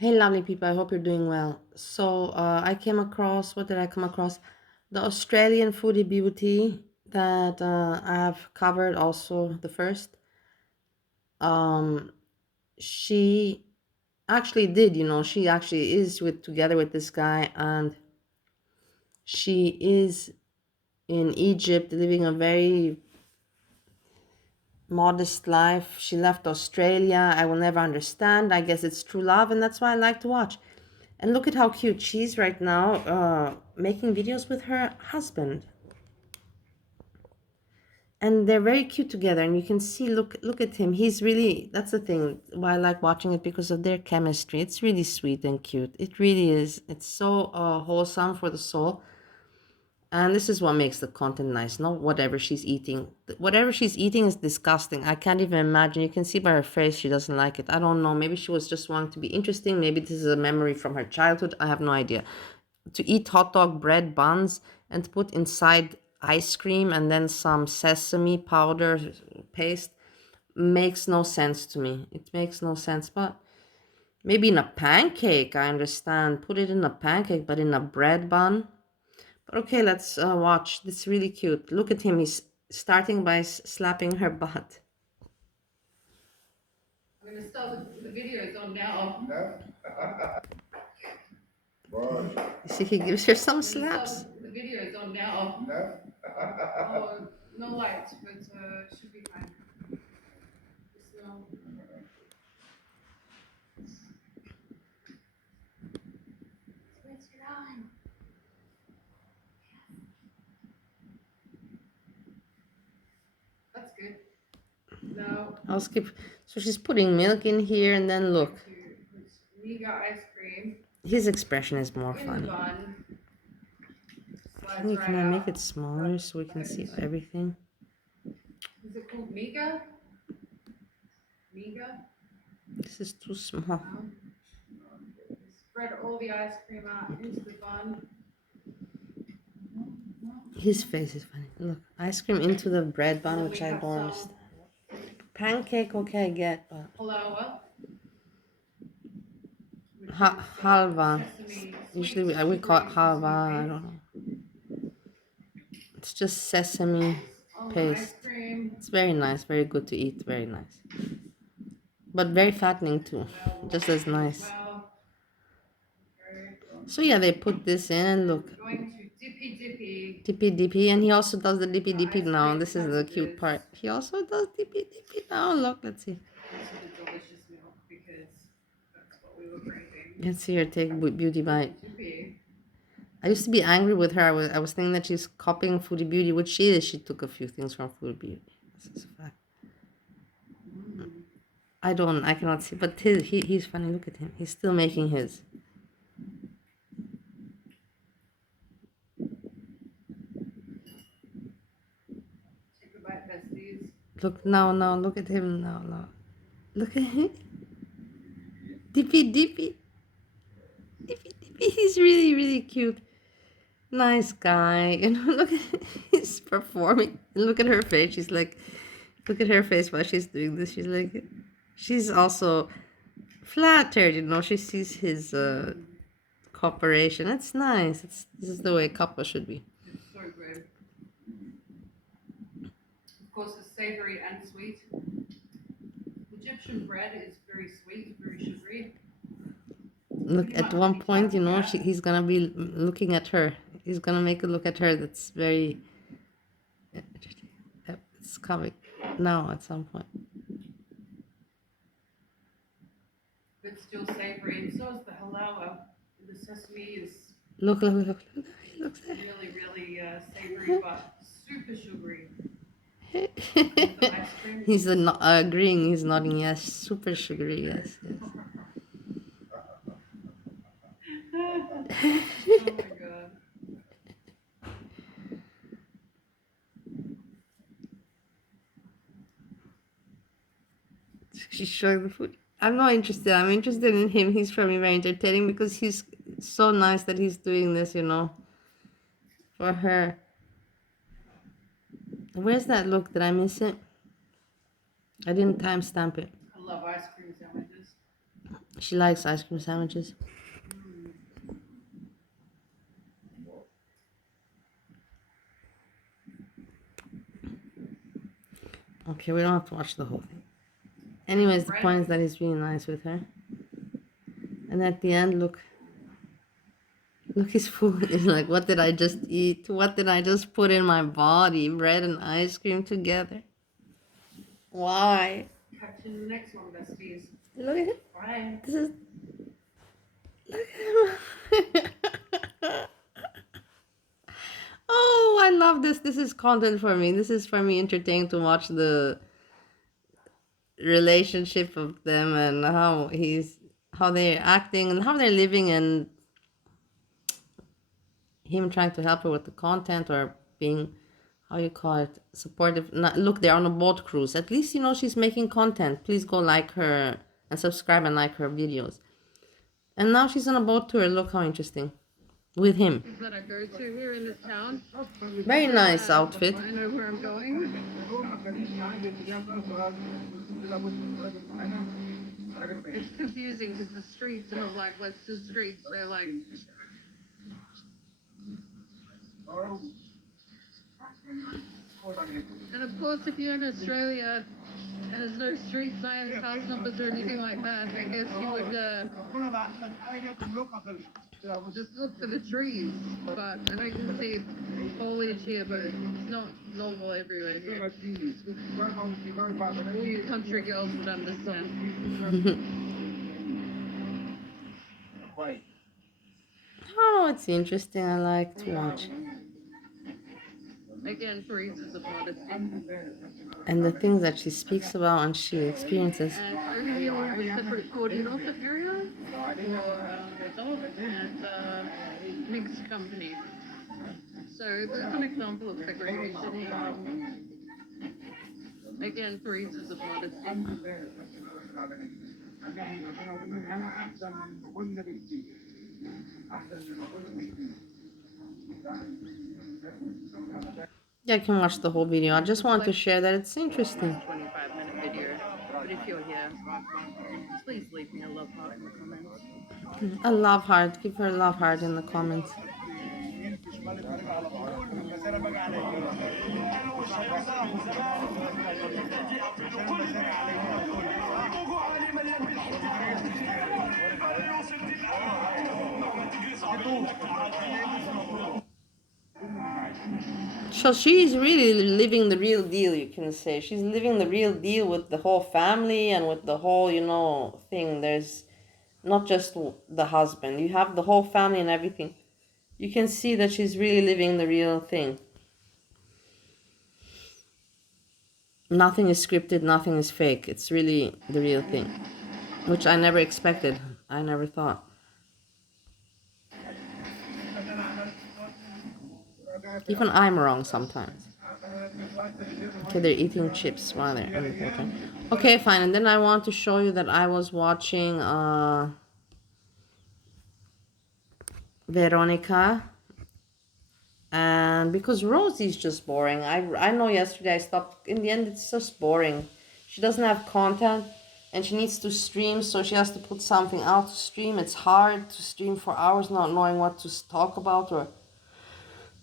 Hey, lovely people. I hope you're doing well. I came across, what did I come across? The Australian foodie beauty that I've covered also the first. Um, she actually did, she actually is together with this guy, and she is in Egypt living a very modest life. She left Australia. I will never understand. I guess it's true love, and that's why I like to watch. And look at how cute she's right now, making videos with her husband, and they're very cute together. And you can see, look at him. He's really, that's the thing why I like watching it, because of their chemistry. It's really sweet and cute. It really is. It's so wholesome for the soul. And this is what makes the content nice, not whatever she's eating. Whatever she's eating is disgusting. I can't even imagine. You can see by her face she doesn't like it. I don't know. Maybe she was just wanting to be interesting. Maybe this is a memory from her childhood. I have no idea. To eat hot dog bread buns and to put inside ice cream and then some sesame powder paste makes no sense to me. It makes no sense. But maybe in a pancake, I understand. Put it in a pancake, but in a bread bun. But okay, let's watch. This is really cute. Look at him. He's starting by slapping her butt. I'm gonna start the videos on now. You see, he gives her some slaps. The videos on now. Oh, no lights, but should be fine. Just no. Switch it on. That's good. No. I'll skip. So she's putting milk in here, and then look. Mega ice cream. His expression is more funny. Can I make it smaller so we can see everything? Is it called Mega? Mega? This is too small. Spread all the ice cream out into the bun. His face is funny. Look, ice cream into the bread bun, which I don't understand. Pancake, okay, I get, but halva. Usually we call it halva. I don't know. It's just sesame paste. It's very nice, very good to eat, very nice. But very fattening too, just as nice. So yeah, they put this in and look. Going to dippy dippy, and he also does the dippy dippy now. This is the cute part. He also does dippy dippy now. Look, let's see. Delicious milk, because that's what we were drinking. Let's see her take beauty bite. I used to be angry with her. I was thinking that she's copying Foodie Beauty, which she is. She took a few things from Foodie Beauty. This is a fact. I cannot see, but he's funny. Look at him. He's still making his. Take a bite, besties. Look now, look at him now. Look at him. Dippy dippy. Dippy dippy. He's really, really cute. Nice guy. Look at he's performing. Look at her face. She's like, look at her face while she's doing this. She's like, she's also flattered. She sees his cooperation. It's nice. This is the way a couple should be. It's so good. Of course, it's savory and sweet. Egyptian bread is very sweet, very sugary. Look, at one point, he's gonna be looking at her. He's gonna make a look at her that's very. It's coming now at some point. But still savory, and so is the halawa. The sesame is. Look. He looks at really, really savory, but super sugary. He's agreeing. He's nodding. Yes, super sugary. Yes. Oh my god. She's showing the food. I'm not interested. I'm interested in him. He's probably very entertaining because he's so nice that he's doing this, for her. Where's that look? Did I miss it? I didn't timestamp it. I love ice cream sandwiches. She likes ice cream sandwiches. Okay, we don't have to watch the whole thing. Anyways, the point is that he's really nice with her. And at the end, look his food. It's like, what did I just eat? What did I just put in my body? Bread and ice cream together. Why? Cut to the next one, besties. Look at it. Bye. This is. Look at him. Oh, I love this. This is content for me. This is for me entertaining to watch the relationship of them and how they're acting and how they're living, and him trying to help her with the content or being, how you call it, supportive. Not, look, they're on a boat cruise. At least she's making content. Please go like her and subscribe and like her videos. And now she's on a boat tour. Look how interesting. With him. That I go to here in this town. Very nice outfit. I know where I'm going. It's confusing because the streets are like, let's do streets. They're like. And of course, if you're in Australia and there's no street signs, house numbers, or anything like that, I guess you would just look for the trees. But I know you can see foliage here, but it's not normal everywhere here. All you country girls would understand. Oh, it's interesting. I like to watch. Again, for reasons of modesty. And the things that she speaks about and she experiences. And over here we have a separate coordinator area for the dog and mixed company. So that's an example of segregation. Again, for reasons of modesty. Yeah, I can watch the whole video. I just want to share that it's interesting. 25-minute video. But if you're here, please leave me a love heart in the comments. A love heart. Give her a love heart in the comments. So she's really living the real deal, you can say. She's living the real deal with the whole family and with the whole, thing. There's not just the husband. You have the whole family and everything. You can see that she's really living the real thing. Nothing is scripted, nothing is fake. It's really the real thing, which I never expected. I never thought. Even I'm wrong sometimes. Okay, they're eating chips while they're on the photo. Okay, fine. And then I want to show you that I was watching Veronica. And because Rosie's just boring. I know yesterday I stopped. In the end, it's just boring. She doesn't have content and she needs to stream, so she has to put something out to stream. It's hard to stream for hours not knowing what to talk about, or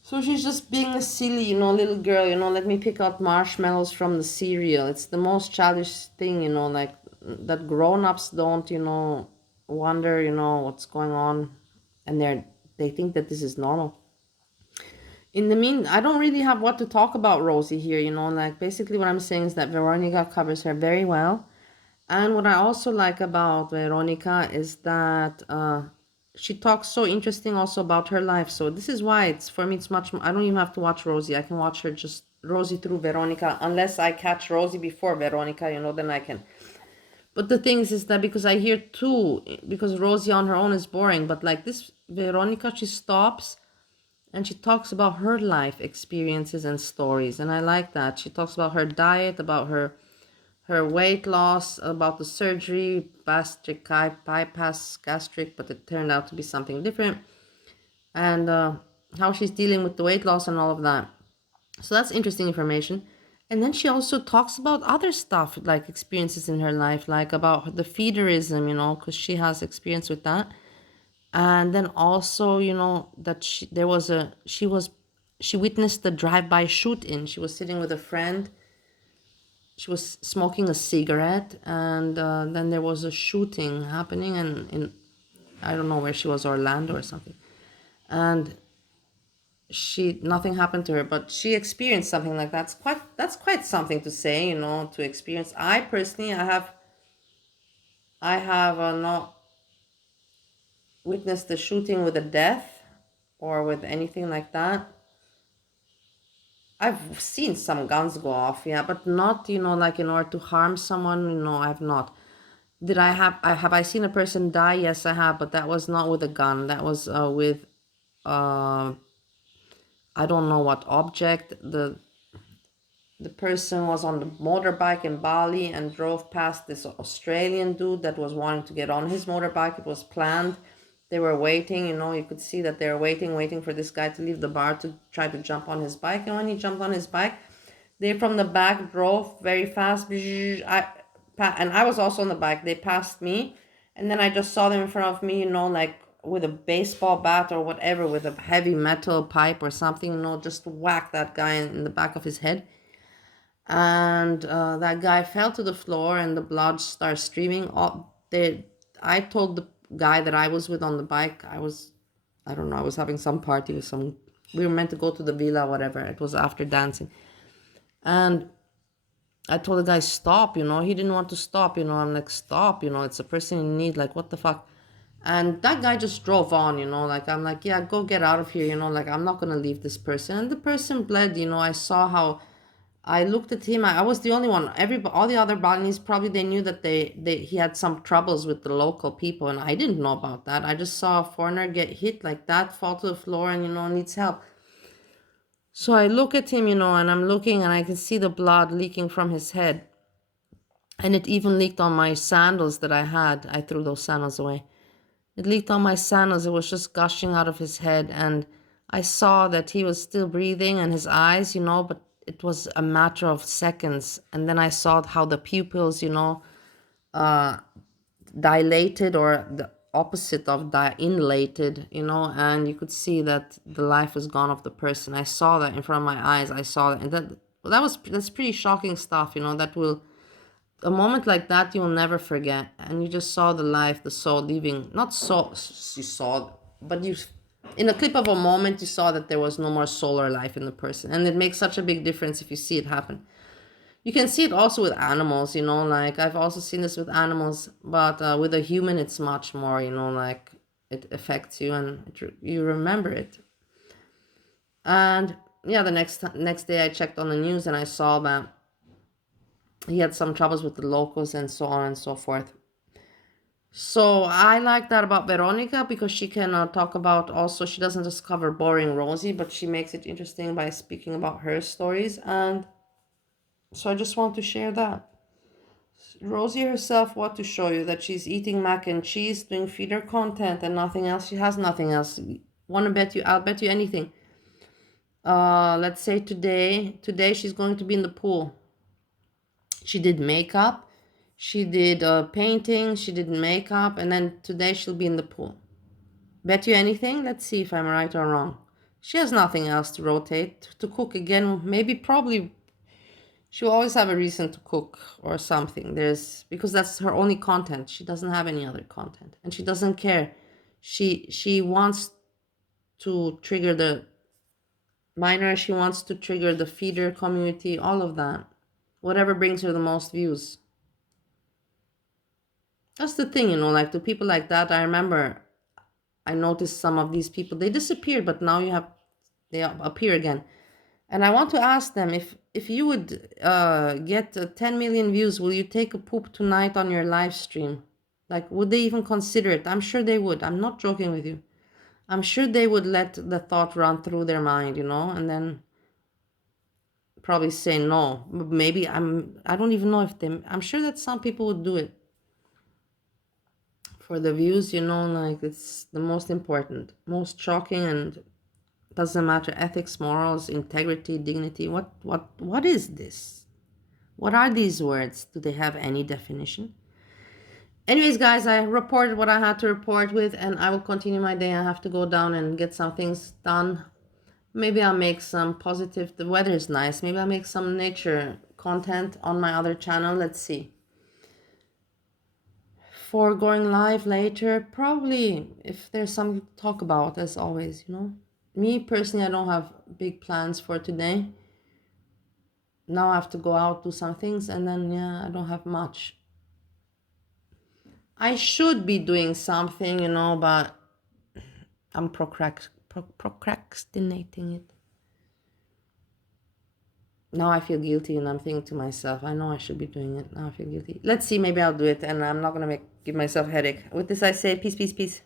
so she's just being a silly, little girl, let me pick out marshmallows from the cereal. It's the most childish thing, like that grown-ups don't, wonder, what's going on, and they think that this is normal. I don't really have what to talk about Rosie here, like basically what I'm saying is that Veronica covers her very well. And what I also like about Veronica is that she talks so interesting also about her life. So this is why for me it's much more, I don't even have to watch Rosie. I can watch her just Rosie through Veronica, unless I catch Rosie before Veronica, then I can. But the thing is that because I hear too, because Rosie on her own is boring, but like this Veronica, she stops and she talks about her life experiences and stories, and I like that. She talks about her diet, about her weight loss, about the surgery, gastric bypass, gastric, but it turned out to be something different, and how she's dealing with the weight loss and all of that. So that's interesting information. And then she also talks about other stuff, like experiences in her life, like about the feederism, because she has experience with that. And then also, that she witnessed the drive-by shoot-in. She was sitting with a friend. She was smoking a cigarette, and then there was a shooting happening, and in I don't know where she was, Orlando or something. And she nothing happened to her, but she experienced something like that. That's quite something to say, to experience. I personally, I have not witnessed the shooting with a death or with anything like that. I've seen some guns go off, yeah, but not, like in order to harm someone. I've not. Did I seen a person die? Yes, I have, but that was not with a gun. That was with uh I don't know what object. The person was on the motorbike in Bali and drove past this Australian dude that was wanting to get on his motorbike. It was planned. They were waiting, you could see that they were waiting for this guy to leave the bar to try to jump on his bike. And when he jumped on his bike, they from the back drove very fast. And I was also on the bike. They passed me. And then I just saw them in front of me, like with a baseball bat or whatever, with a heavy metal pipe or something, just whack that guy in the back of his head. And that guy fell to the floor and the blood started streaming. I told the guy that I was with on the bike, I don't know, I was having some party with some, we were meant to go to the villa, whatever. It was after dancing. And I told the guy, stop, he didn't want to stop, I'm like, stop, it's a person in need, like, what the fuck? And that guy just drove on, like, I'm like, yeah, go get out of here, like, I'm not gonna leave this person. And the person bled, I saw how I looked at him. I was the only one. All the other Balinese probably they knew that he had some troubles with the local people, and I didn't know about that. I just saw a foreigner get hit like that, fall to the floor, and needs help. So I look at him, and I'm looking, and I can see the blood leaking from his head, and it even leaked on my sandals that I had. I threw those sandals away. It leaked on my sandals. It was just gushing out of his head. And I saw that he was still breathing and his eyes, but it was a matter of seconds. And then I saw how the pupils, uh, dilated or the opposite of dilated, and you could see that the life was gone of the person. I saw that in front of my eyes. I saw that. And that's pretty shocking stuff, that will a moment like that you'll never forget. And you just saw the life, the soul leaving. Not so you saw, but you in a clip of a moment you saw that there was no more soul or life in the person. And it makes such a big difference if you see it happen. You can see it also with animals, like I've also seen this with animals, but with a human it's much more, like it affects you and you remember it. And yeah, the next day I checked on the news and I saw that he had some troubles with the locals and so on and so forth. So I like that about Veronica because she can talk about also, she doesn't just cover boring Rosie, but she makes it interesting by speaking about her stories. And so I just want to share that. Rosie herself, what to show you that she's eating mac and cheese, doing feeder content and nothing else. She has nothing else. Want to bet you? I'll bet you anything. Let's say today she's going to be in the pool. She did makeup, she did painting, she did makeup, and then today she'll be in the pool. Bet you anything? Let's see if I'm right or wrong. She has nothing else to rotate, to cook again. Maybe, probably, she'll always have a reason to cook or something. Because that's her only content. She doesn't have any other content, and she doesn't care. She wants to trigger the minor. She wants to trigger the feeder community. All of that, whatever brings her the most views. That's the thing, like to people like that. I remember I noticed some of these people, they disappeared, but now they appear again. And I want to ask them, if you would get 10 million views, will you take a poop tonight on your live stream? Like, would they even consider it? I'm sure they would. I'm not joking with you. I'm sure they would let the thought run through their mind, and then probably say no. Maybe I don't even know if I'm sure that some people would do it for the views, like it's the most important, most shocking and Doesn't matter ethics, morals, integrity, dignity. What is this? What are these words? Do they have any definition? Anyways, guys, I reported what I had to report with, and I will continue my day. I have to go down and get some things done. Maybe I'll make some positive. The weather is nice. Maybe I'll make some nature content on my other channel. Let's see. For going live later, probably if there's something to talk about, as always, you know. Me personally, I don't have big plans for today. Now I have to go out, do some things, and then, yeah, I don't have much. I should be doing something, you know, but I'm procrastinating it. Now I feel guilty and I'm thinking to myself, I know I should be doing it. Now I feel guilty. Let's see, maybe I'll do it and I'm not going to give myself a headache. With this, I say peace, peace, peace.